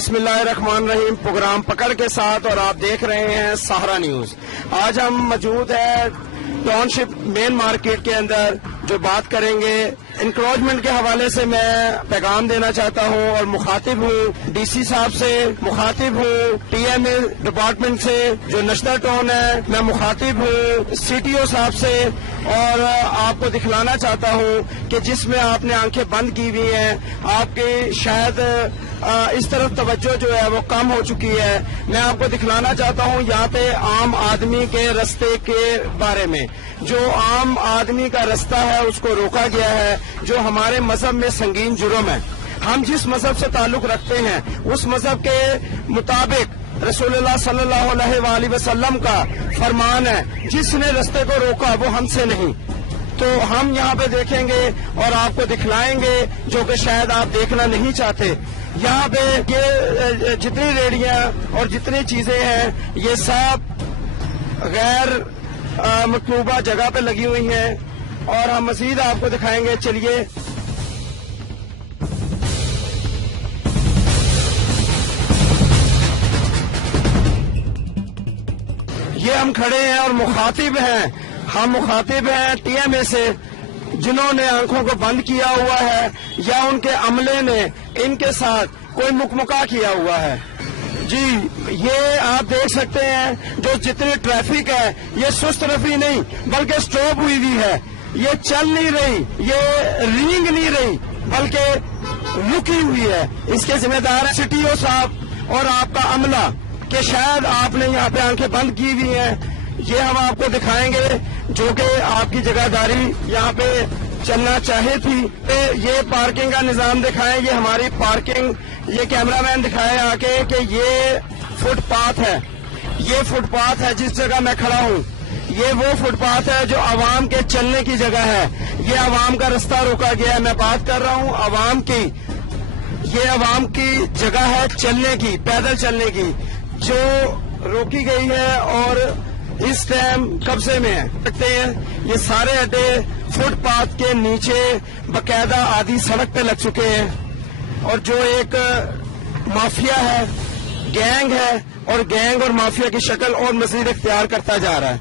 بسم اللہ الرحمن الرحیم، پروگرام پکڑ کے ساتھ، اور آپ دیکھ رہے ہیں سہارا نیوز۔ آج ہم موجود ہیں ٹاؤن شپ مین مارکیٹ کے اندر، جو بات کریں گے انکروچمنٹ کے حوالے سے۔ میں پیغام دینا چاہتا ہوں اور مخاطب ہوں ڈی سی صاحب سے، مخاطب ہوں ٹی ایم اے ڈپارٹمنٹ سے جو نشتر ٹاؤن ہے، میں مخاطب ہوں سی ٹی او صاحب سے، اور آپ کو دکھلانا چاہتا ہوں کہ جس میں آپ نے آنکھیں بند کی ہوئی ہیں، آپ کی شاید اس طرف توجہ جو ہے وہ کم ہو چکی ہے۔ میں آپ کو دکھلانا چاہتا ہوں یہاں پہ عام آدمی کے رستے کے بارے میں۔ جو عام آدمی کا رستہ ہے اس کو روکا گیا ہے، جو ہمارے مذہب میں سنگین جرم ہے۔ ہم جس مذہب سے تعلق رکھتے ہیں اس مذہب کے مطابق رسول اللہ صلی اللہ علیہ وآلہ وسلم کا فرمان ہے، جس نے رستے کو روکا وہ ہم سے نہیں۔ تو ہم یہاں پہ دیکھیں گے اور آپ کو دکھلائیں گے، جو کہ شاید آپ دیکھنا نہیں چاہتے۔ یہاں پہ یہ جتنی ریڑیاں اور جتنی چیزیں ہیں یہ سب غیر مطلوبہ جگہ پہ لگی ہوئی ہیں، اور ہم مزید آپ کو دکھائیں گے۔ چلیے یہ ہم کھڑے ہیں اور مخاطب ہیں، ہم مخاطب ہیں ٹی ایم اے سے، جنہوں نے آنکھوں کو بند کیا ہوا ہے یا ان کے عملے نے ان کے ساتھ کوئی مکمکا کیا ہوا ہے۔ جی یہ آپ دیکھ سکتے ہیں جو جتنی ٹریفک ہے یہ سست رفی نہیں بلکہ سٹاپ ہوئی ہوئی ہے، یہ چل نہیں رہی، یہ رینگ نہیں رہی بلکہ رکی ہوئی ہے۔ اس کے ذمہ دار ہیں سی ٹی او صاحب اور آپ کا عملہ، کہ شاید آپ نے یہاں پہ آنکھیں بند کی ہوئی ہیں۔ یہ ہم آپ کو دکھائیں گے جو کہ آپ کی جگہ داری یہاں پہ چلنا چاہے تھی۔ یہ پارکنگ کا نظام دکھائیں، یہ ہماری پارکنگ، یہ کیمرہ مین دکھائے آ کے کہ یہ فٹ پاتھ ہے، یہ فٹ پاتھ ہے جس جگہ میں کھڑا ہوں، یہ وہ فٹ پاتھ ہے جو عوام کے چلنے کی جگہ ہے۔ یہ عوام کا رستہ روکا گیا ہے، میں بات کر رہا ہوں عوام کی، یہ عوام کی جگہ ہے چلنے کی، پیدل چلنے کی، جو روکی گئی ہے اور اس ٹائم قبضے میں ہے۔ دیکھتے ہیں یہ سارے اڈے فٹ پاتھ کے نیچے باقاعدہ آدھی سڑک پہ لگ چکے ہیں، اور جو ایک مافیا ہے، گینگ ہے، اور گینگ اور مافیا کی شکل اور مزید اختیار کرتا جا رہا ہے۔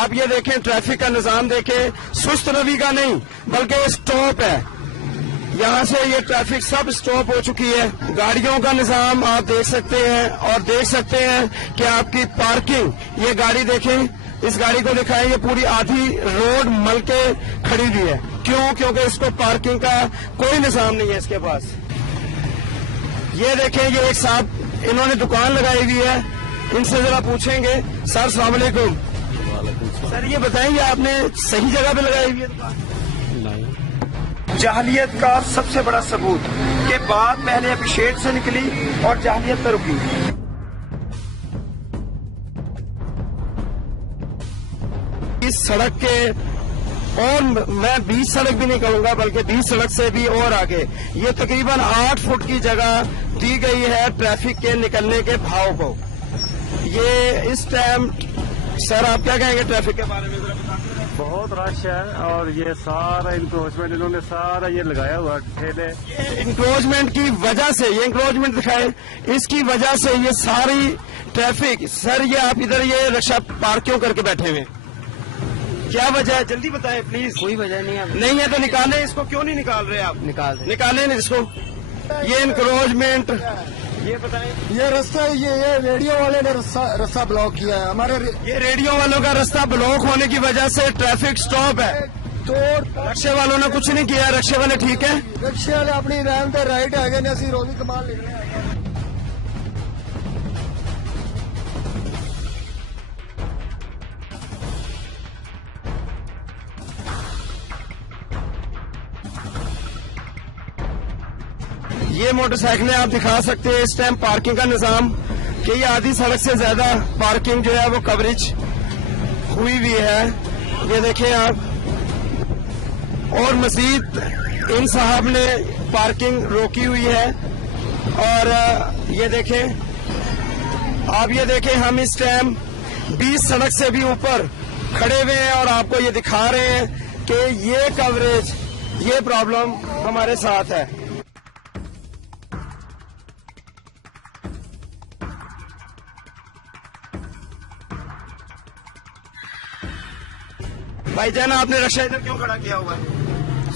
آپ یہ دیکھیں ٹریفک کا نظام دیکھیں، سست روی کا نہیں بلکہ اسٹاپ ہے۔ یہاں سے یہ ٹریفک سب سٹاپ ہو چکی ہے۔ گاڑیوں کا نظام آپ دیکھ سکتے ہیں، اور دیکھ سکتے ہیں کہ آپ کی پارکنگ، یہ گاڑی دیکھیں، اس گاڑی کو دکھائیں، یہ پوری آدھی روڈ مل کے کھڑی ہوئی ہے۔ کیوں؟ کیونکہ اس کو پارکنگ کا کوئی نظام نہیں ہے اس کے پاس۔ یہ دیکھیں یہ ایک صاحب، انہوں نے دکان لگائی ہوئی ہے، ان سے ذرا پوچھیں گے۔ سر السلام علیکم۔ سر یہ بتائیں گے آپ نے صحیح جگہ پہ لگائی ہوئی ہے دکان؟ جہلیت کا سب سے بڑا ثبوت کہ بات پہلے اپریشیٹ سے نکلی اور جہلیت پر رکی۔ اس سڑک کے، اور میں 20 سڑک بھی نہیں کہوں گا بلکہ 20 سڑک سے بھی اور آگے، یہ تقریباً 8 فٹ کی جگہ دی گئی ہے ٹریفک کے نکلنے کے بھاؤ کو۔ یہ اس ٹائم، سر آپ کیا کہیں گے ٹریفک کے بارے میں؟ بہت رش ہے، اور یہ سارا انکروچمنٹ انہوں نے سارا یہ لگایا ہوا ٹھیلے۔ انکروچمنٹ کی وجہ سے، یہ انکروچمنٹ دکھائے، اس کی وجہ سے یہ ساری ٹریفک۔ سر یہ آپ ادھر یہ رکشا پارک کیوں کر کے بیٹھے ہوئے؟ کیا وجہ ہے؟ جلدی بتائیں پلیز۔ کوئی وجہ نہیں ہے، نہیں ہے تو نکالیں اس کو، کیوں نہیں نکال رہے آپ؟ نکالیں اس کو۔ یہ انکروچمنٹ، یہ بتائیں۔ یہ رستہ، یہ ریڈیو والے نے رستہ بلاک کیا ہے ہمارے۔ یہ ریڈیو والوں کا رستہ بلاک ہونے کی وجہ سے ٹریفک سٹاپ ہے۔ رکشے والوں نے کچھ نہیں کیا، رکشے والے ٹھیک ہے، رکشے والے اپنی رین تے رائٹ ہے گئے، اسی روزی کمال لکھ رہے ہیں۔ یہ موٹر سائیکلیں آپ دکھا سکتے ہیں اس ٹائم پارکنگ کا نظام، کہ یہ آدھی سڑک سے زیادہ پارکنگ جو ہے وہ کوریج ہوئی ہوئی ہے۔ یہ دیکھیں آپ، اور مزید ان صاحب نے پارکنگ روکی ہوئی ہے، اور یہ دیکھیں آپ، یہ دیکھیں ہم اس ٹائم 20 سڑک سے بھی اوپر کھڑے ہوئے ہیں اور آپ کو یہ دکھا رہے ہیں کہ یہ کوریج، یہ پرابلم ہمارے ساتھ ہے۔ भाई जान, आपने रक्षा इधर क्यों खड़ा किया हुआ है?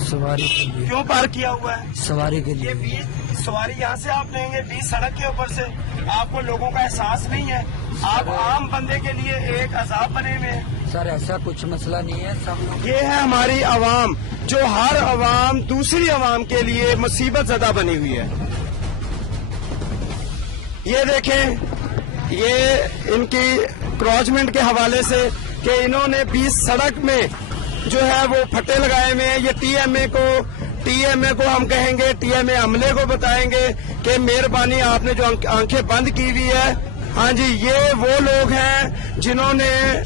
सवारी के लिए, क्यों पार्क किया हुआ है? सवारी के ये लिए। बीच सवारी यहाँ से आप लेंगे, बीच सड़क के ऊपर से। आपको लोगों का एहसास नहीं है? आप आम बंदे के लिए एक अजाब बने हुए हैं। सर ऐसा कुछ मसला नहीं है, सब लोग ये है हमारी आवाम, जो हर आवाम दूसरी आवाम के लिए मुसीबत ज़दा बनी हुई है। ये देखें, ये इनकी क्रॉचमेंट के हवाले से कि इन्होंने बीच सड़क में जो है वो फट्टे लगाए हुए हैं। ये टीएमए को हम कहेंगे, टीएमए अमले को बताएंगे कि मेहरबानी आपने जो आंखें बंद की हुई है। हाँ जी, ये वो लोग हैं जिन्होंने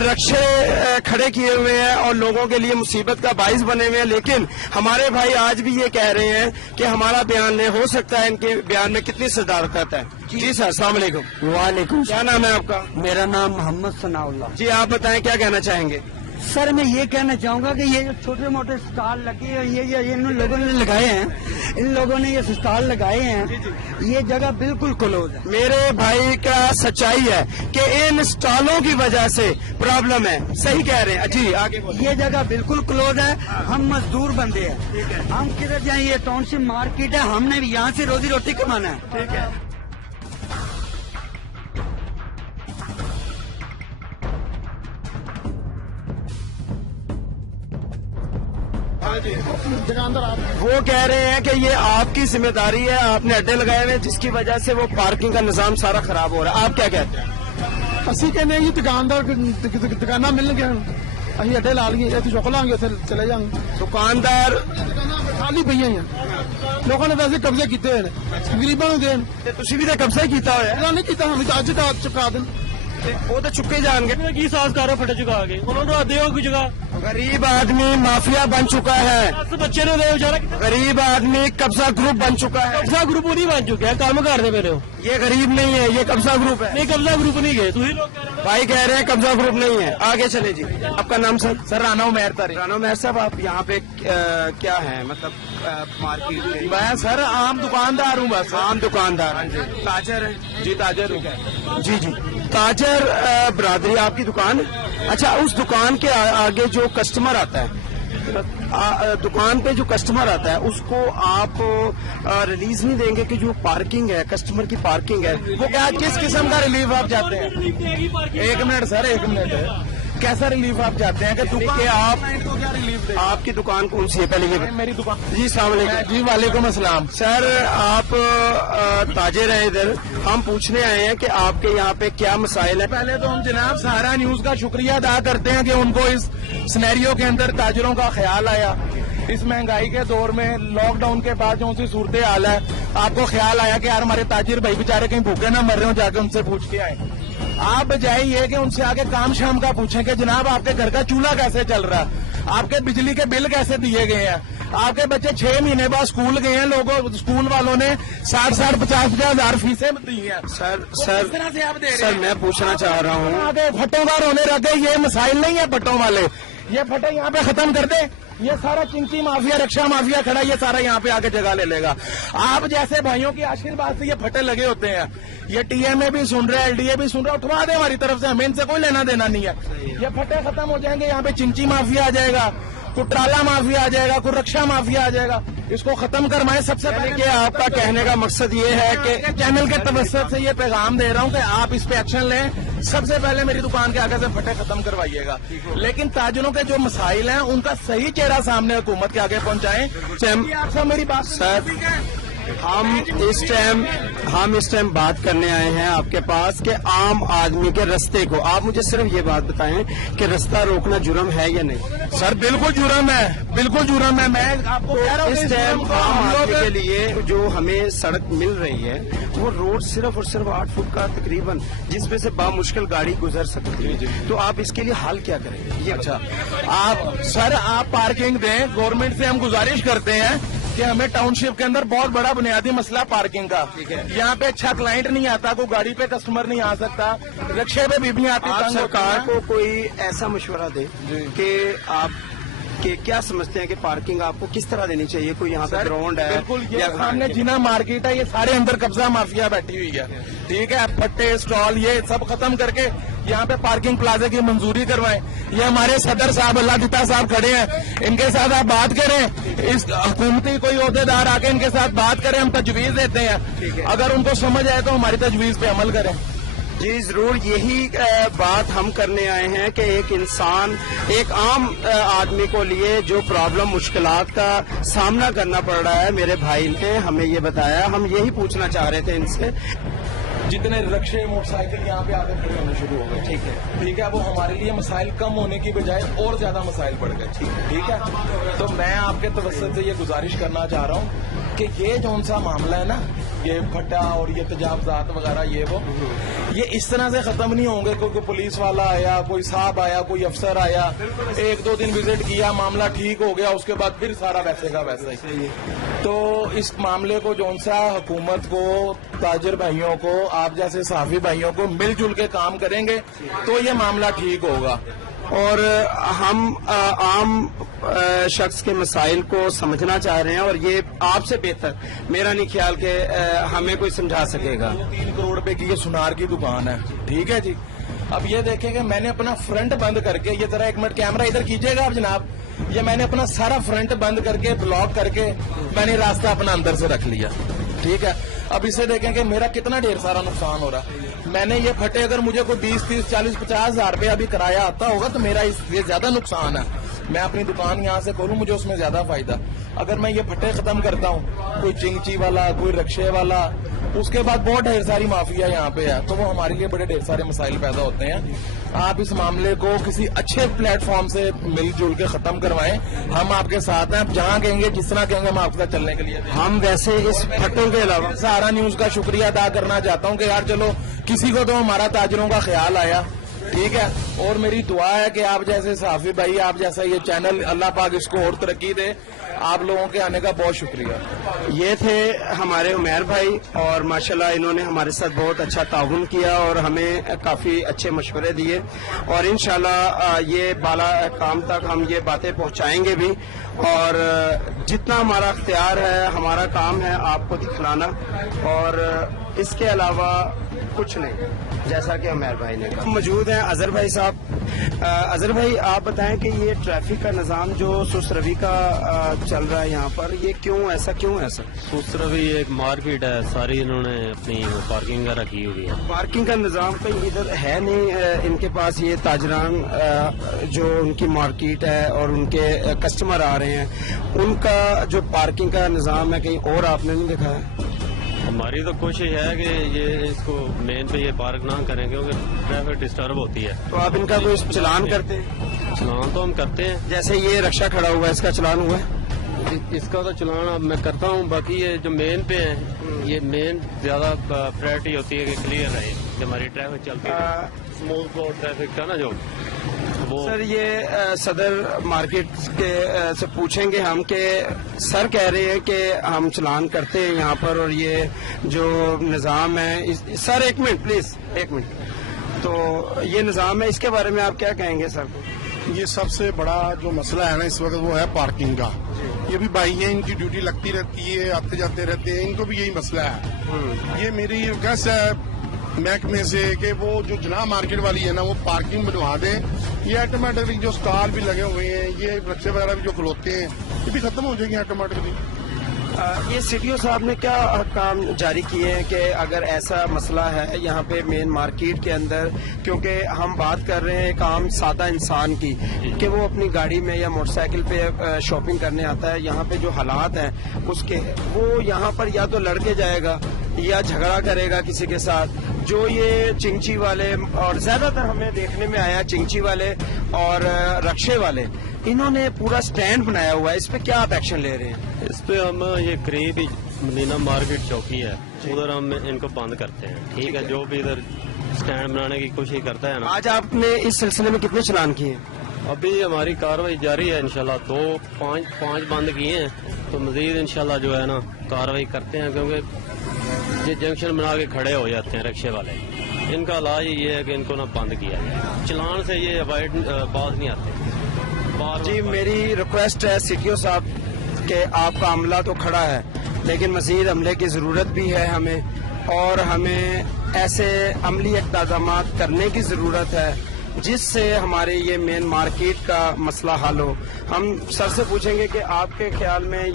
रक्षे खड़े किए हुए हैं और लोगों के लिए मुसीबत का बाइस बने हुए हैं। लेकिन हमारे भाई आज भी ये कह रहे हैं कि हमारा बयान नहीं हो सकता है। इनके बयान में कितनी सदाकत है? जी सर, अस्सलाम वालेकुम। वालेकुम। क्या नाम है आपका? मेरा नाम मोहम्मद सनाउल्लाह। जी, आप बताएं, क्या कहना चाहेंगे? सर मैं ये कहना चाहूंगा कि ये जो छोटे मोटे स्टॉल लगे हैं, ये इन लोगों ने लगाए हैं, इन लोगों ने ये स्टॉल लगाए हैं, ये जगह बिल्कुल क्लोज है। मेरे भाई का सच्चाई है कि इन स्टॉलों की वजह से प्रॉब्लम है। सही कह रहे हैं जी, आगे बोलिए। ये जगह बिल्कुल क्लोज है। हम मजदूर बंदे हैं, हम किधर जाएं? ये टाउनशिप मार्केट है, हमने भी यहाँ से रोजी रोटी कमाना है। ठीक है। दुकानदार आप वो कह रहे हैं कि ये आपकी जिम्मेदारी है, आपने अड्डे लगाए हुए हैं जिसकी वजह से वो पार्किंग का निजाम सारा खराब हो रहा है। आप क्या कहते हैं? ਅਸੀਂ ਕਹਿੰਦੇ ਜੀ ਦੁਕਾਨਾਂ ਮਿਲਣਗੀਆਂ, ਅਸੀਂ ਅੱਡੇ ਲਾ ਲਈਏ, ਇੱਥੇ ਚੁੱਕ ਲਾਂਗੇ, ਉੱਥੇ ਚਲੇ ਜਾਵਾਂਗੇ। दुकानदार ਖਾਲੀ ਪਈਆਂ ਹੀ ਆ, ਲੋਕਾਂ ਨੇ ਵੈਸੇ ਕਬਜ਼ੇ ਕੀਤੇ ਹੋਏ ਨੇ, ਗਰੀਬਾਂ ਨੂੰ ਦੇਣ। ਤੇ ਤੁਸੀਂ ਵੀ ਤਾਂ ਕਬਜ਼ਾ ਹੀ ਕੀਤਾ ਹੋਇਆ ਹੈ। ਇਹਨਾਂ ਨੇ ਕੀਤਾ, ਹੁਣ ਤਾਂ ਅੱਜ ਦਾ ਚੁਕਾ ਦੇਣ। ਤੇ ਉਹ ਤਾਂ ਚੁੱਕੇ ਜਾਣਗੇ। ਕੀ ਸਾਜ਼ਕਾਰੋ ਫਟ ਚੁਕਾ ਕੇ ਉਹਨਾਂ ਨੂੰ ਦਿਓ ਕੋਈ ਜਗ੍ਹਾ। गरीब आदमी माफिया बन चुका है, 10 ਬੱਚੇ ਨੂੰ ਦੇ ਵਿਚਾਰਾ गरीब आदमी कब्जा ग्रुप बन चुका है। ਕਬਜ਼ਾ ਗਰੁੱਪ ਨਹੀਂ ਬਣ ਚੁੱਕਿਆ, ਕੰਮ ਕਰਦੇ ਪਏ ਹੋ। ये गरीब नहीं है, ये कब्जा ग्रुप है। ਨਹੀਂ ਕਬਜ਼ਾ ਗਰੁੱਪ ਨਹੀਂ ਗਏ ਤੁਸੀਂ ਲੋਕ ਕਹਿ ਰਹੇ ਹੋ। भाई कह रहे हैं कब्जा ग्रुप नहीं है। आगे चले जी। आपका नाम सर? सर राना उमेर तारी। राना मेहर साहब, आप यहाँ पे क्या है, मतलब मार्केट के? मैं सर आम दुकानदार हूँ, बस आम दुकानदार हैं। ताजर है? जी ताजर हूँ। जी जी, ताजर बरादरी आपकी दुकान है? अच्छा, उस दुकान के आगे जो कस्टमर आता है, दुकान पे जो कस्टमर आता है उसको आप रिलीज नहीं देंगे कि जो पार्किंग है, कस्टमर की पार्किंग है, वो क्या किस किस्म का रिलीफ आप चाहते हैं? एक मिनट सर, एक मिनट। कैसा रिलीफ आप चाहते हैं कि दुकान कि आप को क्या रिलीफ दे? आपकी दुकान कौन सी है पहले ये बताएं। मेरी दुकान जी अस्सलाम वालेकुम। जी वालेकुम अस्सलाम। सर आप ताजिर हैं इधर, हम पूछने आए हैं कि आपके यहाँ पे क्या मसाइल है। पहले तो हम जनाब सहारा न्यूज का शुक्रिया अदा करते हैं कि उनको इस सिनेरियो के अंदर ताजिरों का ख्याल आया। इस महंगाई के दौर में लॉकडाउन के बाद जो सी सूरत हाल है, आपको ख्याल आया कि यार हमारे ताजिर भाई बेचारे कहीं भूखे ना मर रहे हो, जाके उनसे पूछ के आए। आप बजाय ये कि उनसे आगे काम शाम का पूछें कि जनाब आपके घर का चूल्हा कैसे चल रहा है, आपके बिजली के बिल कैसे दिए गए हैं, आपके बच्चे 6 महीने बाद स्कूल गए हैं, लोगों स्कूल वालों ने 60-60, 50-50 हजार फीसें दी हैं। सर किस तरह से आप दे रहे सर हैं? मैं पूछना चाह रहा हूँ, आगे फटों का रोने लगे, ये मसाइल नहीं है फटों वाले, ये फटे यहाँ पे खत्म कर दे। ये सारा चिंकी माफिया, रक्षा माफिया खड़ा, ये सारा यहाँ पे आके जगह ले लेगा। आप जैसे भाइयों की आशीर्वाद से ये फटे लगे होते हैं। ये टीएमए भी सुन रहे हैं, एलडीए भी सुन रहे हैं, उठवा दे हमारी तरफ से, हमें इनसे कोई लेना देना नहीं है। ये फटे खत्म हो जाएंगे, यहाँ पे चिंची माफिया आ जाएगा, कुट्राला माफिया आ जाएगा, कोई रक्षा माफिया आ जाएगा। इसको खत्म करवाएं सबसे पहले। कि आपका कहने का मकसद ये है कि चैनल के तवज्जुह से ये पैगाम दे रहा हूँ कि आप इस पे एक्शन लें। सबसे पहले मेरी दुकान के आगे से फटे खत्म करवाइएगा, लेकिन ताजिरों के जो मसाइल हैं उनका सही चेहरा सामने हुकूमत के आगे पहुंचाएं। आप सब मेरी बात सर हम इस टाइम बात करने आए हैं आपके पास कि आम आदमी के रास्ते को, आप मुझे सिर्फ ये बात बताएं कि रास्ता रोकना जुर्म है या नहीं? सर बिल्कुल जुर्म है, बिल्कुल जुर्म है। मैं आपको कह रहा हूँ इस टाइम आम आदमी के लिए जो हमें सड़क मिल रही है वो रोड सिर्फ और सिर्फ 8 फुट का तकरीबन, जिसमें से बामुश्किल गाड़ी गुजर सकती है। तो आप इसके लिए हल क्या करेंगे? ये अच्छा, आप पार्किंग दें। गवर्नमेंट से हम गुजारिश करते हैं कि हमें टाउनशिप के अंदर बहुत बड़ा बुनियादी मसला पार्किंग का, यहाँ पे अच्छा क्लाइंट नहीं आता, कोई गाड़ी पे कस्टमर नहीं आ सकता, रिक्शे पे बीबी आती। आप सरकार को कोई ऐसा मशवरा दे कि आप कि क्या समझते हैं कि पार्किंग आपको किस तरह देनी चाहिए? कोई यहाँ पे ग्राउंड है बिल्कुल, ये या सामने जिना मार्केट है, ये सारे अंदर कब्जा माफिया बैठी हुई है, ठीक है। फट्टे स्टॉल ये सब खत्म करके यहाँ पे पार्किंग प्लाजा की मंजूरी करवाएं। ये हमारे सदर साहब अल्लाह दिता साहब खड़े हैं, इनके साथ आप बात करें, इस हुकूमती कोई ओहदेदार आके इनके साथ बात करें, हम तजवीज देते हैं, अगर उनको समझ आए तो हमारी तजवीज पे अमल करें। जी जरूर, यही बात हम करने आए हैं कि एक इंसान, एक आम आदमी को लिए जो प्रॉब्लम मुश्किलात का सामना करना पड़ रहा है, मेरे भाई ने हमें ये बताया, हम यही पूछना चाह रहे थे इनसे। जितने रिक्शे मोटरसाइकिल यहाँ पे आके खड़े होने शुरू हो गए, ठीक है, वो हमारे लिए मसाइल कम होने की बजाय और ज्यादा मसाइल बढ़ गए, ठीक है। तो मैं आपके तवज्जुह से ये गुजारिश करना चाह रहा हूँ कि ये जो सा मामला है ना, ये फटा और ये तजावजात वगैरह ये इस तरह से खत्म नहीं होंगे। कोई पुलिस वाला आया, कोई साहब आया, कोई अफसर आया, 1-2 दिन विजिट किया, मामला ठीक हो गया, उसके बाद फिर सारा वैसे का वैसा ही। तो इस मामले को जो सा हुकूमत को, ताजिर भाइयों को, आप जैसे सहाफी भाइयों को मिलजुल के काम करेंगे तो ये मामला ठीक होगा। और हम आम शख्स के मसाइल को समझना चाह रहे हैं, और ये आपसे बेहतर मेरा नहीं ख्याल कि हमें कोई समझा सकेगा। 3 करोड़ रुपए की ये सुनार की दुकान है, ठीक है जी। अब ये देखें कि मैंने अपना फ्रंट बंद करके, ये जरा 1 मिनट कैमरा इधर कीजिएगा आप जनाब, ये मैंने अपना सारा फ्रंट बंद करके, ब्लॉक करके मैंने रास्ता अपना अंदर से रख लिया, ठीक है। अब इसे देखें कि मेरा कितना ढेर सारा नुकसान हो रहा है। मैंने ये फटे, अगर मुझे कोई 20, 30, 40, 50 हजार रुपया अभी किराया आता होगा तो मेरा ये ज्यादा नुकसान है। मैं अपनी दुकान यहाँ से खोलूं, मुझे उसमें ज्यादा फायदा। अगर मैं ये फटे खत्म करता हूँ, कोई चिंगची वाला, कोई रिक्शे वाला, उसके बाद बहुत ढेर सारी माफिया यहाँ पे है, तो वो हमारे लिए बड़े ढेर सारे मसाइल पैदा होते हैं। आप इस मामले को किसी अच्छे प्लेटफॉर्म से मिलजुल के खत्म करवाएं, हम आपके साथ हैं। आप जहाँ कहेंगे, जिस तरह कहेंगे, हम आपके साथ चलने के लिए। हम वैसे इस फटों के अलावा सहारा न्यूज का शुक्रिया अदा करना चाहता हूँ कि यार चलो किसी को तो हमारा ताजरों का ख्याल आया, ठीक है। और मेरी दुआ है कि आप जैसे सहाफी भाई, आप जैसा ये चैनल, अल्लाह पाक इसको और तरक्की दे। आप लोगों के आने का बहुत शुक्रिया। ये थे हमारे उमैर भाई, और माशाल्लाह इन्होंने हमारे साथ बहुत अच्छा ताउन किया और हमें काफी अच्छे मशवरे दिए, और इंशाल्लाह ये बाला काम तक हम ये बातें पहुंचाएंगे भी, और जितना हमारा इख्तियार है, हमारा काम है आपको दिखलाना, और इसके अलावा कुछ नहीं, जैसा कि उमैर भाई ने कहा। मौजूद हैं अजहर भाई साहब। अजहर भाई, आप बताएं कि ये ट्रैफिक का निज़ाम जो सुस्त रवि का चल रहा है यहाँ पर, ये क्यों ऐसा सुस्त रवि एक मार्केट है, सारी इन्होंने अपनी पार्किंग रखी हुई है। पार्किंग का निज़ाम कहीं इधर है नहीं इनके पास? ये ताजरान जो उनकी मार्केट है और उनके कस्टमर आ रहे हैं, उनका जो पार्किंग का निज़ाम है कहीं और आपने नहीं देखा है? हमारी तो कोशिश है कि ये इसको मेन पे ये पार्क ना करें, क्योंकि ट्रैफिक डिस्टर्ब होती है। तो आप इनका कोई चलान करते हैं? चलान तो हम करते हैं। जैसे ये रक्षा खड़ा हुआ है, इसका चलान हुआ है? इसका तो चलान अब मैं करता हूँ, बाकी ये जो मेन पे है, ये मेन ज्यादा प्रायोरिटी होती है कि क्लियर रहे, कि हमारी ट्रैफिक चलती है, स्मूथ फ्लो ट्रैफिक का ना जो वो। सर, ये सदर मार्केट के से पूछेंगे हम कि सर कह रहे हैं कि हम चलान करते हैं यहाँ पर, और ये जो निज़ाम है सर, 1 मिनट प्लीज, 1 मिनट। तो ये निज़ाम है, इसके बारे में आप क्या कहेंगे सर? ये सबसे बड़ा जो मसला है ना इस वक्त, वो है पार्किंग का। ये भी भाई हैं, इनकी ड्यूटी लगती रहती है, आते जाते रहते हैं, इनको भी यही मसला है। ये मेरी रिक्वेस्ट है महकमे से कि वो जो जना मार्केट वाली है ना, वो पार्किंग बनवा दें। ये ऑटोमेटिकली जो स्टॉल भी लगे हुए हैं, ये रिक्शे वगैरह भी जो खलोते हैं, ये भी खत्म हो जाएंगे ऑटोमेटिकली। ये सीटीओ साहब ने क्या काम जारी किए हैं कि अगर ऐसा मसला है यहाँ पे मेन मार्केट के अंदर, क्योंकि हम बात कर रहे हैं एक आम सादा इंसान की कि वो अपनी गाड़ी में या मोटरसाइकिल पे शॉपिंग करने आता है, यहाँ पे जो हालात हैं उसके, वो यहाँ पर या तो लड़के जाएगा या झगड़ा करेगा किसी के साथ। जो ये चिंची वाले, और ज्यादातर हमें देखने में आया चिंची वाले और रक्शे वाले, इन्होंने पूरा स्टैंड बनाया हुआ है, इस पे क्या आप एक्शन ले रहे हैं? इस पे हम ये करीब ही मदीना मार्केट चौकी है, उधर हम इनको बंद करते हैं, ठीक है। जो भी इधर स्टैंड बनाने की कोशिश करता है ना। आज आपने इस सिलसिले में कितने चलान किए? अभी हमारी कार्रवाई जारी है, इंशाल्लाह 5 बंद किए हैं, तो मजीद इंशाल्लाह जो है ना कार्रवाई करते हैं, क्योंकि ये जंक्शन बना के खड़े हो जाते हैं रिक्शे वाले। इनका इलाज ये है कि इनको ना बंद किया जाए, चलान से ये अवॉइड बात नहीं आते। जी मेरी रिक्वेस्ट है सीटीओ साहब कि आपका अमला तो खड़ा है लेकिन मजीद अमले की ज़रूरत भी है हमें, और हमें ऐसे अमली इक़दाम करने की ज़रूरत है जिससे हमारे ये मेन मार्केट का मसला हल हो। हम सर से पूछेंगे कि आपके ख्याल में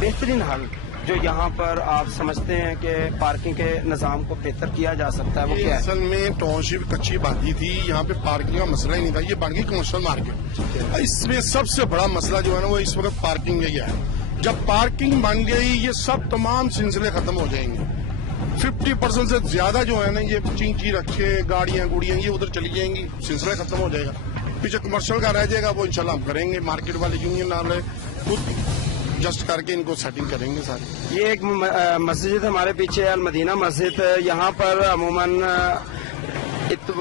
बेहतरीन हल जो यहाँ पर आप समझते हैं कि पार्किंग के निज़ाम को बेहतर किया जा सकता है वो ये क्या है? असल में टाउनशिप कच्ची आबादी थी, यहाँ पे पार्किंग का मसला ही नहीं था, ये बन गई कमर्शियल मार्केट। इसमें सबसे बड़ा मसला जो है ना वो इस वक्त पार्किंग ही है। जब पार्किंग बन गई ये सब तमाम सिलसिले खत्म हो जाएंगे। 50% से ज्यादा जो है ना ये चींची रखे गाड़ियां गुड़ियां ये उधर चली जाएंगी, सिलसिला खत्म हो जाएगा। पीछे कमर्शियल का रह जाएगा, वो इंशाल्लाह हम करेंगे, मार्केट वाले यूनियन वाले खुद जस्ट करके इनको सेटिंग करेंगे सारी। ये एक मस्जिद हमारे पीछे है, अल मदीना मस्जिद। यहाँ पर अमूमन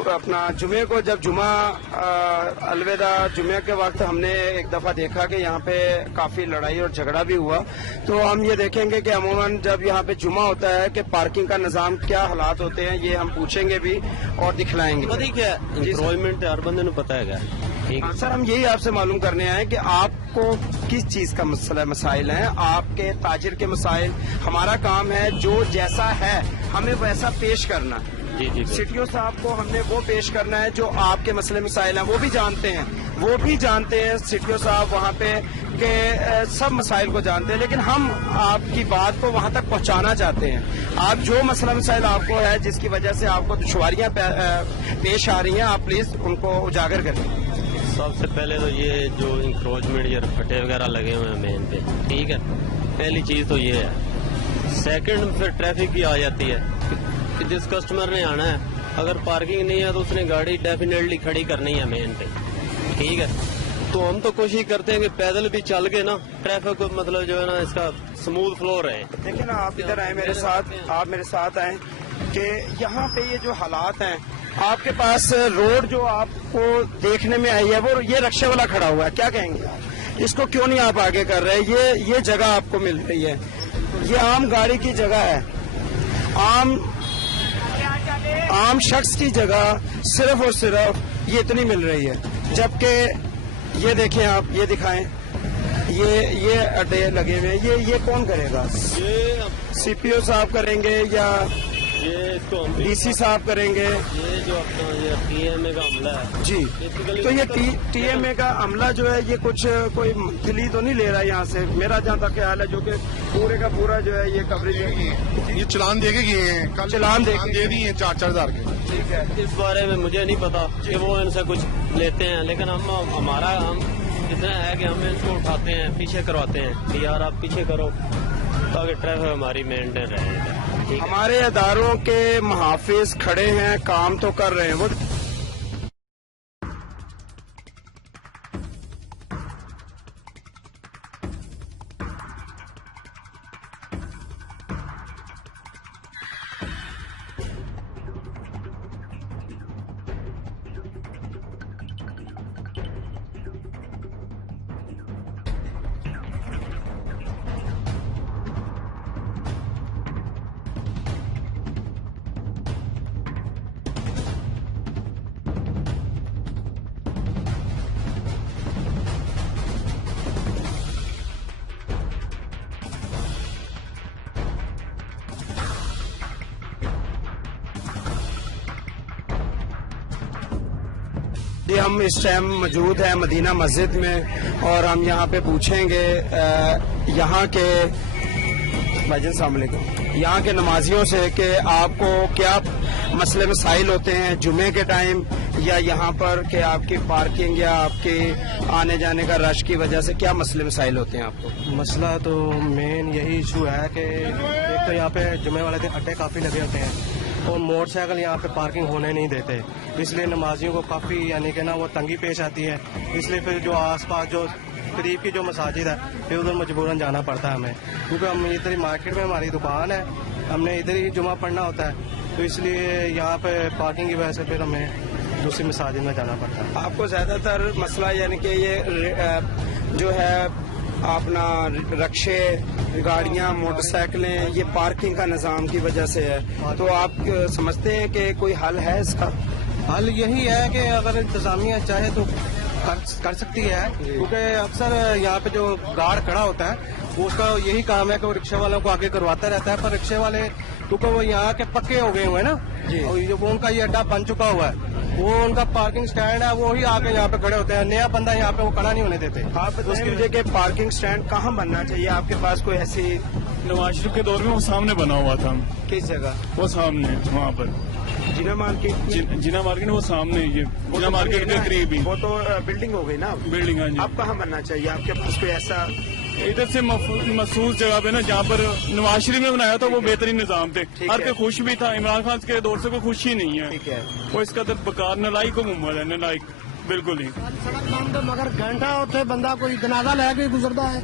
अपना जुमे को जब जुमा अलविदा जुमे के वक्त हमने एक दफा देखा कि यहाँ पे काफी लड़ाई और झगड़ा भी हुआ। तो हम ये देखेंगे कि अमूमन जब यहाँ पे जुमा होता है कि पार्किंग का निजाम क्या हालात होते हैं, ये हम पूछेंगे भी और दिखलाएंगे। एम्प्लॉयमेंट हर बंदे को पता है। ठीक है सर, हम यही आपसे मालूम करने आए कि आपको किस चीज का मसाइल है, आपके ताजिर के मसाइल। हमारा काम है जो जैसा है हमें वैसा पेश करना। जी सीटीओ साहब को हमने वो पेश करना है जो आपके मसले मसाइल हैं, वो भी जानते हैं सीटीओ साहब वहाँ पे के सब मसाइल को जानते हैं, लेकिन हम आपकी बात को वहाँ तक पहुँचाना चाहते हैं। आप जो मसला मसाइल आपको है जिसकी वजह से आपको दुश्वारियाँ पेश आ रही हैं, आप प्लीज उनको उजागर करें। सबसे पहले तो ये जो इंक्रोचमेंट ये फटे वगैरह लगे हुए हैं मेन पे, ठीक है, पहली चीज तो ये है। सेकंड फिर ट्रैफिक भी आ जाती है कि जिस कस्टमर ने आना है अगर पार्किंग नहीं है तो उसने गाड़ी डेफिनेटली खड़ी करनी है मेन पे, ठीक है। तो हम तो कोशिश करते हैं कि पैदल भी चल के ना ट्रैफिक को मतलब जो है ना इसका स्मूथ फ्लो रहे। देखिए ना, आप इधर आए मेरे साथ, आप मेरे साथ आए कि यहाँ पे ये जो हालात हैं, आपके पास रोड जो आपको देखने में आई है वो ये रिक्शे वाला खड़ा हुआ है, क्या कहेंगे आप? इसको क्यों नहीं आप आगे कर रहे? ये जगह आपको मिल रही है, ये आम गाड़ी की जगह है, आम शख्स की जगह सिर्फ और सिर्फ ये इतनी मिल रही है। जबकि ये देखें आप, ये दिखाएं, ये अड्डे लगे हुए हैं, ये कौन करेगा? ये सीपीओ साहब करेंगे या ये इसको हम डीसी साहब करेंगे? ये जो अपना ये टीएमए का हमला है जी, तो ये टीएमए का हमला जो है ये कुछ कोई मंथली तो नहीं ले रहा है यहाँ से, मेरा जहाँ तक ख्याल है, जो कि पूरे का पूरा जो है ये कवरेज है। ये चलान दे के गए हैं, कल चलान दे दिए हैं 4-4 हजार के। ठीक है, इस बारे में मुझे नहीं पता कि वो इनसे कुछ लेते हैं, लेकिन हम इतना है कि हम इनको उठाते हैं, पीछे करवाते हैं कि यार आप पीछे करो ताकि ट्रैफिक हमारी मेंटेन रहे। हमारे अदारों के मुहाफिज खड़े हैं, काम तो कर रहे हैं वो। हम इस टाइम मौजूद हैं मदीना मस्जिद में और हम यहाँ पे पूछेंगे यहाँ के भाईजान अस्सलाम वालेकुम, यहाँ के नमाजियों से कि आपको क्या मसले मसाइल होते हैं जुमे के टाइम, या यहाँ पर कि आपकी पार्किंग या आपके आने जाने का रश की वजह से क्या मसले मसाइल होते हैं आपको? मसला तो मेन यही इशू है कि एक तो यहाँ पे जुमे वाले दिन अड्डे काफ़ी लगे होते हैं और मोटरसाइकिल यहाँ पे पार्किंग होने नहीं देते, इसलिए नमाजियों को काफ़ी यानी कि ना वो तंगी पेश आती है। इसलिए फिर जो आसपास जो करीब की जो मसाजिद है फिर उधर मजबूरन जाना पड़ता है हमें, क्योंकि हम इधर ही मार्केट में हमारी दुकान है, हमने इधर ही जुमा पढ़ना होता है, तो इसलिए यहाँ पे पार्किंग की वजह से फिर हमें दूसरी मसाजिद में जाना पड़ता है। आपको ज्यादातर मसला यानी कि ये जो है अपना रिक्शे, गाड़ियां, मोटरसाइकिलें, ये पार्किंग का निजाम की वजह से है, तो आप समझते हैं कि कोई हल है इसका? हल यही है कि अगर इंतजामिया चाहे तो कर सकती है, क्योंकि अक्सर यहाँ पे जो गार्ड खड़ा होता है वो उसका यही काम है कि वो रिक्शा वालों को आगे करवाता रहता है। पर रिक्शे वाले क्योंकि वो यहाँ के पक्के हो गए हुए हैं ना, और जो वो उनका ये अड्डा बन चुका हुआ है, वो उनका पार्किंग स्टैंड है, वो ही आके यहाँ पे खड़े होते हैं। नया बंदा यहाँ पे वो खड़ा नहीं होने देते। आप बताइए मुझे कि पार्किंग स्टैंड कहाँ बनना चाहिए? आपके पास कोई ऐसी नवाज शरीफ के दौर में वो सामने बना हुआ था, किस जगह? वो सामने वहाँ पर जिना मार्केट, जिना मार्केट वो सामने, ये जिना मार्केट के करीब ही वो तो बिल्डिंग हो गई ना, बिल्डिंग है जी। अब कहाँ बनना चाहिए? आपके पास कोई ऐसा? इधर से मखसूस जगह पे ना जहाँ पर नवाज शरीफ ने बनाया था वो बेहतरीन निजाम थे, ठीक हर है। कोई खुश भी था। इमरान खान के दौर से कोई खुश ही नहीं है, ठीक है। वो इसका तो बेकार नलायक को मुम्मद है, नलायक बिल्कुल ही। सड़क बंद मगर घंटा उत्थे बंदा कोई जनाजा लैके गुजरदा है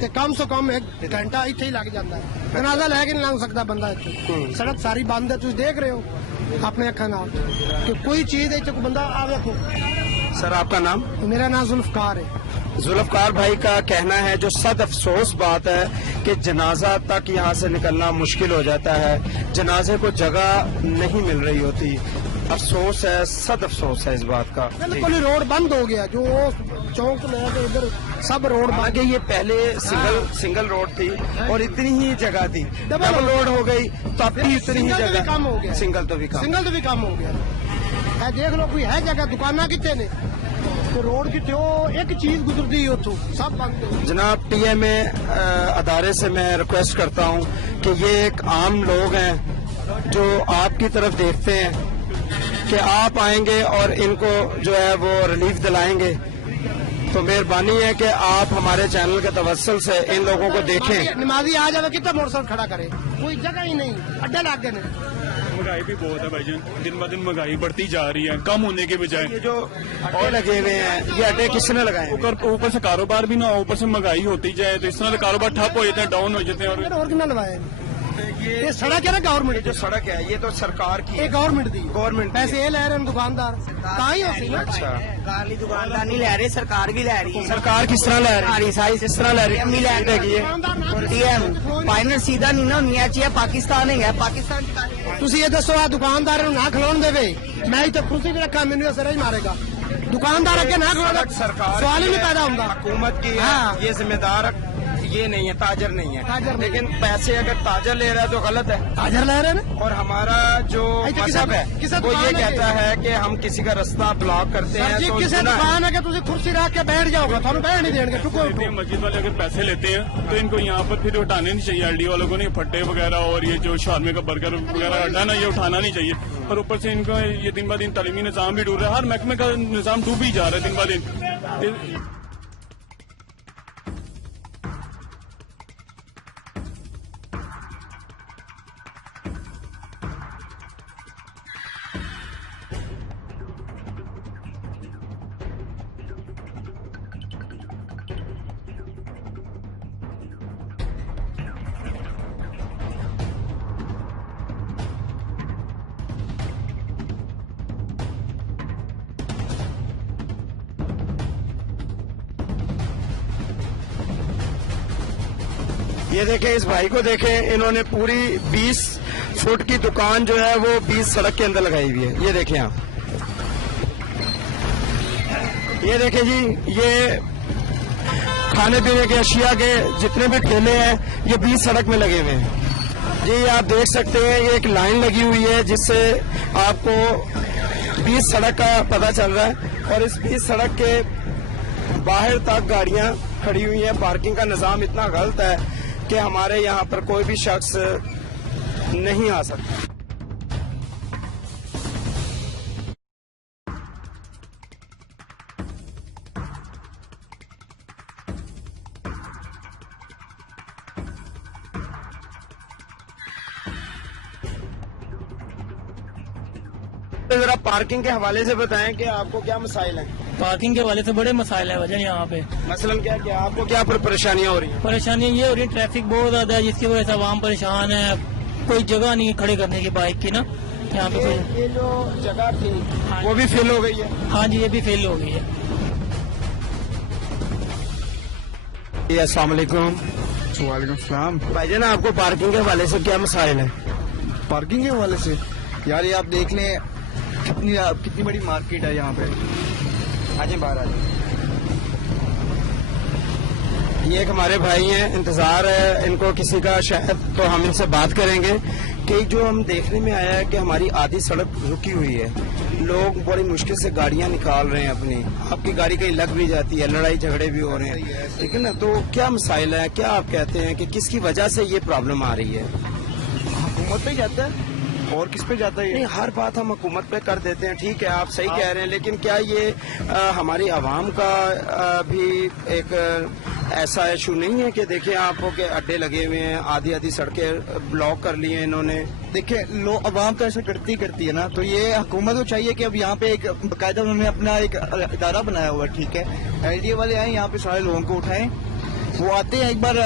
ते कम से कम एक घंटा इत्थे ही लग जाता है। जनाजा लैके नहीं लंघ सकता बंदा इत्थे। सड़क सारी बंद है, तुम देख रहे हो अपने अखा नाल कि कोई चीज इत्थे कोई बंदा आवे को। सर आपका नाम? मेरा नाम जुल्फकार है। जुल्फकार भाई का कहना है, जो सद अफसोस बात है कि जनाजा तक यहाँ से निकलना मुश्किल हो जाता है, जनाजे को जगह नहीं मिल रही होती। अफसोस है, सद अफसोस है इस बात का। बिल्कुल ही रोड बंद हो गया, जो चौक में है इधर सब रोड बंद। आगे ये पहले सिंगल रोड थी और इतनी ही जगह थी, डबल रोड हो गई तो अब भी इतनी ही सिंगल तो भी जगह कम हो गया। सिंगल तो भी कम हो गया है। देख लो कोई है जगह, दुकाना कितने ने तो रोड की तो एक चीज गुजरती है उतो सब बंद है। जनाब टीएमए अदारे से मैं रिक्वेस्ट करता हूँ कि ये एक आम लोग हैं जो आपकी तरफ देखते हैं कि आप आएंगे और इनको जो है वो रिलीफ दिलाएंगे, तो मेहरबानी है कि आप हमारे चैनल के तवस्सुल से इन लोगों को देखें। नमाजी आ जावे कितना मोटरसाइकिल खड़ा करे, कोई जगह ही नहीं, अड्डा लाग गए ने। महंगाई भी बहुत है भाईजान, दिन ब दिन महंगाई बढ़ती जा रही है, कम होने के बजाय। ये जो अड्डे लगे हुए हैं, ये अड्डे किसने लगाए हैं? ऊपर से कारोबार भी ना हो, ऊपर से महंगाई होती जाए तो इस तरह से कारोबार ठप हो जाते हैं, डाउन हो जाते हैं। और कितना लगाया? ये सड़क है ना गवर्नमेंट, जो सड़क है ये तो सरकार की है, गवर्नमेंट दी, गवर्नमेंट पैसे ये ले रहे हैं दुकानदार, ताही होती ना। अच्छा, दुकानदार नहीं ले रहे, सरकार भी ले रही है। सरकार किस तरह ले रही है? सारी किस तरह ले रही है? लैंड फाइनल सीधा नहीं ना होनी चाहिए, पाकिस्तान है पाकिस्तान। ਤੁਸੀਂ ਇਹ ਦੱਸੋ ਆ ਦੁਕਾਨਦਾਰ ਨੂੰ ਨਾ ਖਲੋਣ ਦੇਵੇ, ਮੈਂ ਇੱਥੇ ਕੁਰਸੀ ਵੀ ਰੱਖਾਂ ਮੈਨੂੰ ਸਿਰ ਹੀ ਮਾਰੇਗਾ। दुकानदार अगे ना खड़ा, सरकार सवाल ही नहीं पैदा होगा। हुकूमत की है, हाँ। ये जिम्मेदार ये नहीं है, ताजर नहीं है। लेकिन पैसे अगर ताजर ले रहा है तो गलत है। ताजर ले रहे हैं। और हमारा जो मजहब है वो ये कहता है कि हम किसी का रास्ता ब्लॉक करते हैं तो किसी दुकान है कि तुझे कुर्सी रख के बैठ जाओगे, थानू बैठ नहीं देंगे। मस्जिद वाले अगर पैसे लेते हैं तो इनको यहाँ पर फिर उठाने नहीं चाहिए। एलडी वालों को नहीं, फट्टे वगैरह और ये जो शारमे का बर्गर वगैरह अड्डा ना, ये उठाना नहीं चाहिए। और ऊपर से इनको ये दिन ब दिन तालीमी निज़ाम भी डूब रहा है, हर महकमे का निज़ाम डूब ही जा रहा है दिन ब दिन। ये देखें, इस भाई को देखें, इन्होंने पूरी 20 फुट की दुकान जो है वो 20 सड़क के अंदर लगाई हुई है। ये देखें आप, ये देखें जी, ये खाने पीने के अशिया के जितने भी ठेले हैं ये 20 सड़क में लगे हुए हैं। जी आप देख सकते हैं, ये एक लाइन लगी हुई है जिससे आपको 20 सड़क का पता चल रहा है। और इस 20 सड़क के बाहर तक गाड़ियां खड़ी हुई हैं। पार्किंग का निज़ाम इतना गलत है कि हमारे यहाँ पर कोई भी शख्स नहीं आ सकता। जरा पार्किंग के हवाले से बताएं कि आपको क्या मसाइल हैं? पार्किंग के हवाले से बड़े मसाइल है वजह यहाँ पे। मसलन क्या क्या आपको क्या परेशानियां हो रही हैं? परेशानी ये हो रही है, ट्रैफिक बहुत ज्यादा है जिसकी वजह से आवाम परेशान है। कोई जगह नहीं है खड़े करने की बाइक की ना यहाँ पे। ये जो जगह थी वो भी फेल हो गई है? हाँ जी, ये भी फेल हो गई है। अस्सलाम वालेकुम। वालेकुम सलाम। भाईजान आपको पार्किंग के हवाले से क्या मसाइल है? पार्किंग के हवाले से यार, ये आप देख लें कितनी बड़ी मार्केट है यहाँ पे, हाँ जी, बाहर आ जाओ। ये एक हमारे भाई हैं, इंतजार है इनको किसी का शायद, तो हम इनसे बात करेंगे कि जो हम देखने में आया है कि हमारी आधी सड़क रुकी हुई है, लोग बड़ी मुश्किल से गाड़ियां निकाल रहे हैं अपनी, आपकी गाड़ी कहीं लग भी जाती है, लड़ाई झगड़े भी हो रहे हैं, ठीक है ना। तो क्या मसाइल है, क्या आप कहते हैं कि किसकी वजह से ये प्रॉब्लम आ रही है? हुकूमत पे जाता है और किस पे जाता है? नहीं, हर बात हम हुकूमत पे कर देते हैं, ठीक है, आप सही कह रहे हैं, लेकिन क्या ये हमारी आवाम का भी एक ऐसा इशू नहीं है कि देखिए आपको के अड्डे लगे हुए हैं, आधी आधी सड़कें ब्लॉक कर ली हैं इन्होंने? देखिए, आवाम तो ऐसा करती है ना, तो ये हुकूमत को चाहिए कि अब यहाँ पे एक बाकायदा उन्होंने अपना एक इदारा बनाया हुआ है, ठीक है, LDA वाले आए यहाँ पे सारे लोगों को उठाएं, वो आते हैं एक बार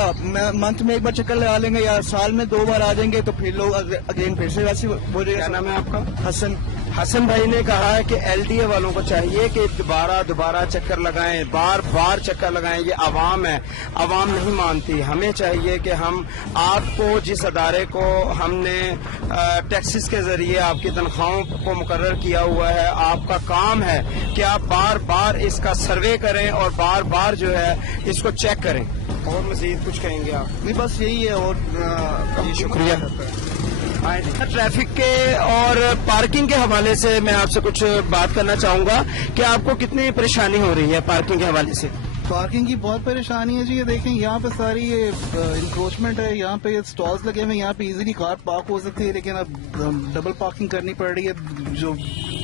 मंथ में एक बार चक्कर लगा लेंगे या साल में 2 बार आ जाएंगे, तो फिर लोग अगेन फिर से वैसे बोलेगा। क्या नाम है आपका? हसन भाई ने कहा है कि LDA वालों को चाहिए कि दोबारा चक्कर लगाएं, बार चक्कर लगाएं, ये आवाम है, आवाम नहीं मानती, हमें चाहिए कि हम आपको जिस अदारे को हमने टैक्सेस के जरिए आपकी तनख्वाहों को मुकर्रर किया हुआ है, आपका काम है कि आप बार इसका सर्वे करें और बार जो है इसको चेक करें। और मजीद कुछ कहेंगे आप? नहीं, बस यही है। और शुक्रिया। ट्रैफिक के और पार्किंग के हवाले से मैं आपसे कुछ बात करना चाहूंगा कि आपको कितनी परेशानी हो रही है पार्किंग के हवाले से? पार्किंग की बहुत परेशानी है जी। ये देखें, यहाँ पे सारी ये इंक्रोचमेंट है, यहाँ पे स्टॉल्स लगे हुए हैं, यहाँ पे इजीली कार पार्क हो सकती है, लेकिन अब डबल पार्किंग करनी पड़ रही है। जो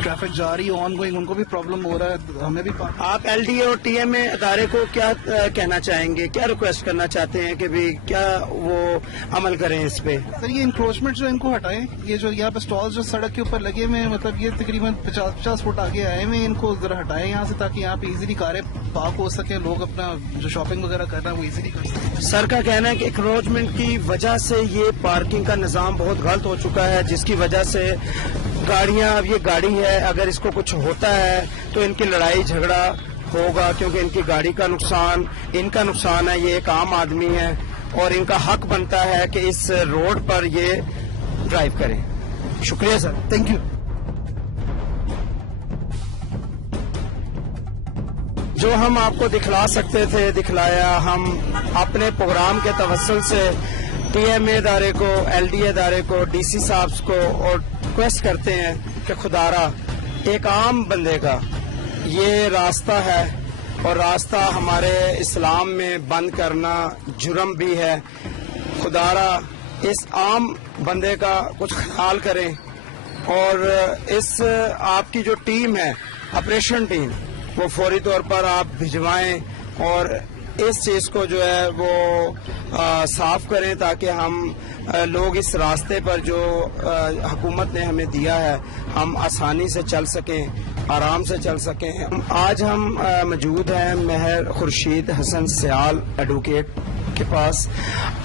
ट्रैफिक जा रही है ऑन गोइंग, उनको भी प्रॉब्लम हो रहा है, हमें भी। आप LDA और TMA अदारे को क्या कहना चाहेंगे, क्या रिक्वेस्ट करना चाहते हैं कि भी क्या वो अमल करें इस पे? सर, ये इंक्रोचमेंट जो इनको हटाएं, ये जो यहाँ पे स्टॉल्स जो सड़क के ऊपर लगे हुए हैं, मतलब ये तकरीबन 50 फुट आगे आए हुए हैं, इनको जरा हटाएं यहाँ से, ताकि यहाँ पे इजीली कारें पार्क हो सके, लोग अपना जो शॉपिंग वगैरह करना है वो इजीली कर सकें। सर का कहना है कि इंक्रोचमेंट की वजह से ये पार्किंग का निजाम बहुत गलत हो चुका है, जिसकी वजह से गाड़ियां, अब ये गाड़ी है, अगर इसको कुछ होता है तो इनकी लड़ाई झगड़ा होगा, क्योंकि इनकी गाड़ी का नुकसान इनका नुकसान है, ये एक आम आदमी है और इनका हक बनता है कि इस रोड पर ये ड्राइव करें। शुक्रिया सर, थैंक यू। जो हम आपको दिखला सकते थे दिखलाया। हम अपने प्रोग्राम के तवस्सुल से TMA अदारे को, LDA अदारे को, DC साहब को और रिक्वेस्ट करते हैं कि खुदारा एक आम बंदे का ये रास्ता है और रास्ता हमारे इस्लाम में बंद करना जुर्म भी है, खुदारा इस आम बंदे का कुछ ख्याल करें और इस आपकी जो टीम है, ऑपरेशन टीम, वो फौरी तौर पर आप भिजवाएं और इस चीज को जो है वो साफ करें, ताकि हम लोग इस रास्ते पर जो हुकूमत ने हमें दिया है हम आसानी से चल सकें, आराम से चल सकें। आज हम मौजूद हैं महर खुर्शीद हसन सयाल एडवोकेट के पास।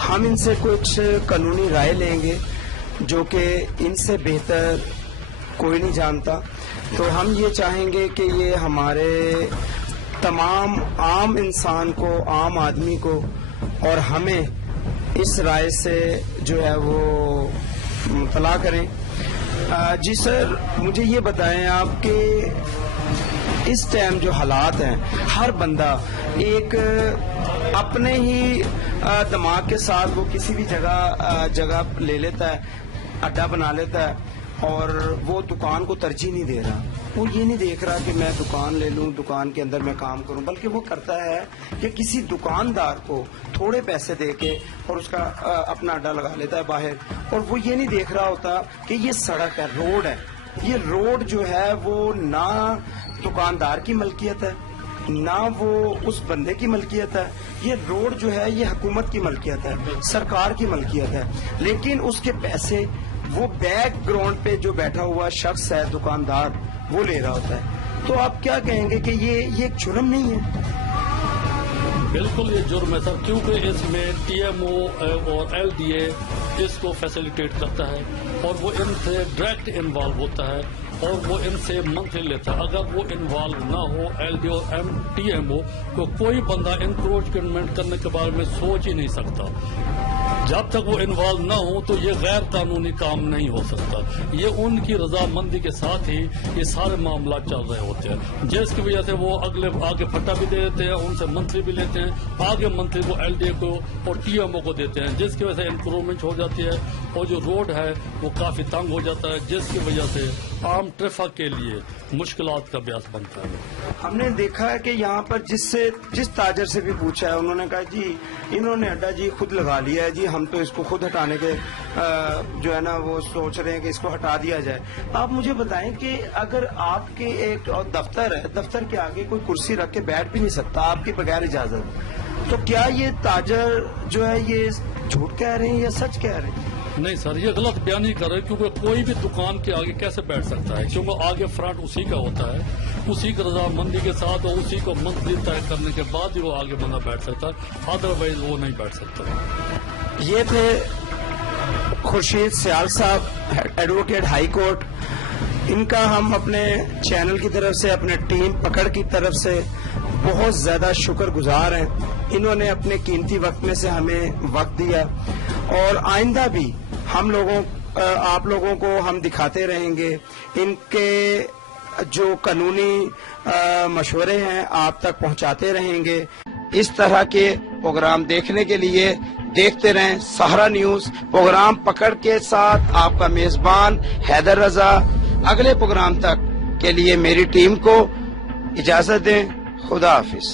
हम इनसे कुछ कानूनी राय लेंगे जो कि इनसे बेहतर कोई नहीं जानता। तो हम ये चाहेंगे कि ये हमारे तमाम आम इंसान को, आम आदमी को और हमें इस राय से जो है वो मुतला करें। जी सर, मुझे ये बताएं आपके इस टाइम जो हालात हैं, हर बंदा एक अपने ही दिमाग के साथ वो किसी भी जगह ले लेता है, अड्डा बना लेता है और वो दुकान को तरजीह नहीं दे रहा। वो ये नहीं देख रहा कि मैं दुकान ले लूं, दुकान के अंदर मैं काम करूं, बल्कि वो करता है कि किसी दुकानदार को थोड़े पैसे दे के और उसका अपना अड्डा लगा लेता है बाहर। और वो ये नहीं देख रहा होता कि ये सड़क है, रोड है, ये रोड जो है वो ना दुकानदार की मलकियत है, ना वो उस बंदे की मलकियत है। ये रोड जो है ये हुकूमत की मलकियत है, सरकार की मलकियत है, लेकिन उसके पैसे वो बैकग्राउंड पे जो बैठा हुआ शख्स है, दुकानदार, वो ले रहा होता है। तो आप क्या कहेंगे कि ये एक जुर्म नहीं है? बिल्कुल ये जुर्म है सर, क्योंकि इसमें TMO और LDA इसको फैसिलिटेट करता है और वो इनसे डायरेक्ट इन्वॉल्व होता है और वो इनसे मंथली लेता है। अगर वो इन्वॉल्व ना हो LDA और TMO, तो कोई बंदा इंक्रोचमेंट करने के बारे में सोच ही नहीं सकता। जब तक वो इन्वॉल्व न हो तो ये गैर कानूनी काम नहीं हो सकता। ये उनकी रजामंदी के साथ ही ये सारे मामला चल रहे होते हैं, जिसकी वजह से वो आगे फट्टा भी दे देते हैं, उनसे मंथली भी लेते हैं, आगे मंथली को एलडीए को और टीएमओ को देते हैं, जिसकी वजह से इंप्रूवमेंट हो जाती है और जो रोड है वो काफी तंग हो जाता है, जिसकी वजह से आम ट्रैफिक के लिए मुश्किलात का ब्यास बनता है। हमने देखा है कि यहाँ पर जिस ताजर से भी पूछा है उन्होंने कहा जी इन्होंने अड्डा जी खुद लगा लिया है जी, हम तो इसको खुद हटाने के जो है ना वो सोच रहे हैं कि इसको हटा दिया जाए। आप मुझे बताएं कि अगर आपके एक दफ्तर है, दफ्तर के आगे कोई कुर्सी रख के बैठ भी नहीं सकता आपके बगैर इजाजत, तो क्या ये ताजर जो है ये झूठ कह रहे हैं या सच कह रहे हैं? नहीं सर, ये गलत बयान नहीं कर रहे, क्योंकि कोई भी दुकान के आगे कैसे बैठ सकता है, क्योंकि आगे फ्रंट उसी का होता है, उसी की रजामंदी के साथ और उसी को मंथली तय करने के बाद ही वो आगे बंदा बैठ सकता है, अदरवाइज वो नहीं बैठ सकता। ये थे खुर्शीद सियाल साहब, एडवोकेट हाई कोर्ट। इनका हम अपने चैनल की तरफ से, अपने टीम पकड़ की तरफ से बहुत ज्यादा शुक्रगुजार हैं। इन्होंने अपने कीमती वक्त में से हमें वक्त दिया और आइंदा भी हम लोगों आप लोगों को हम दिखाते रहेंगे, इनके जो कानूनी मशवरे हैं आप तक पहुंचाते रहेंगे। इस तरह के प्रोग्राम देखने के लिए देखते रहें सहारा न्यूज। प्रोग्राम पकड़ के साथ आपका मेजबान हैदर रजा। अगले प्रोग्राम तक के लिए मेरी टीम को इजाजत दें। खुदा हाफिज।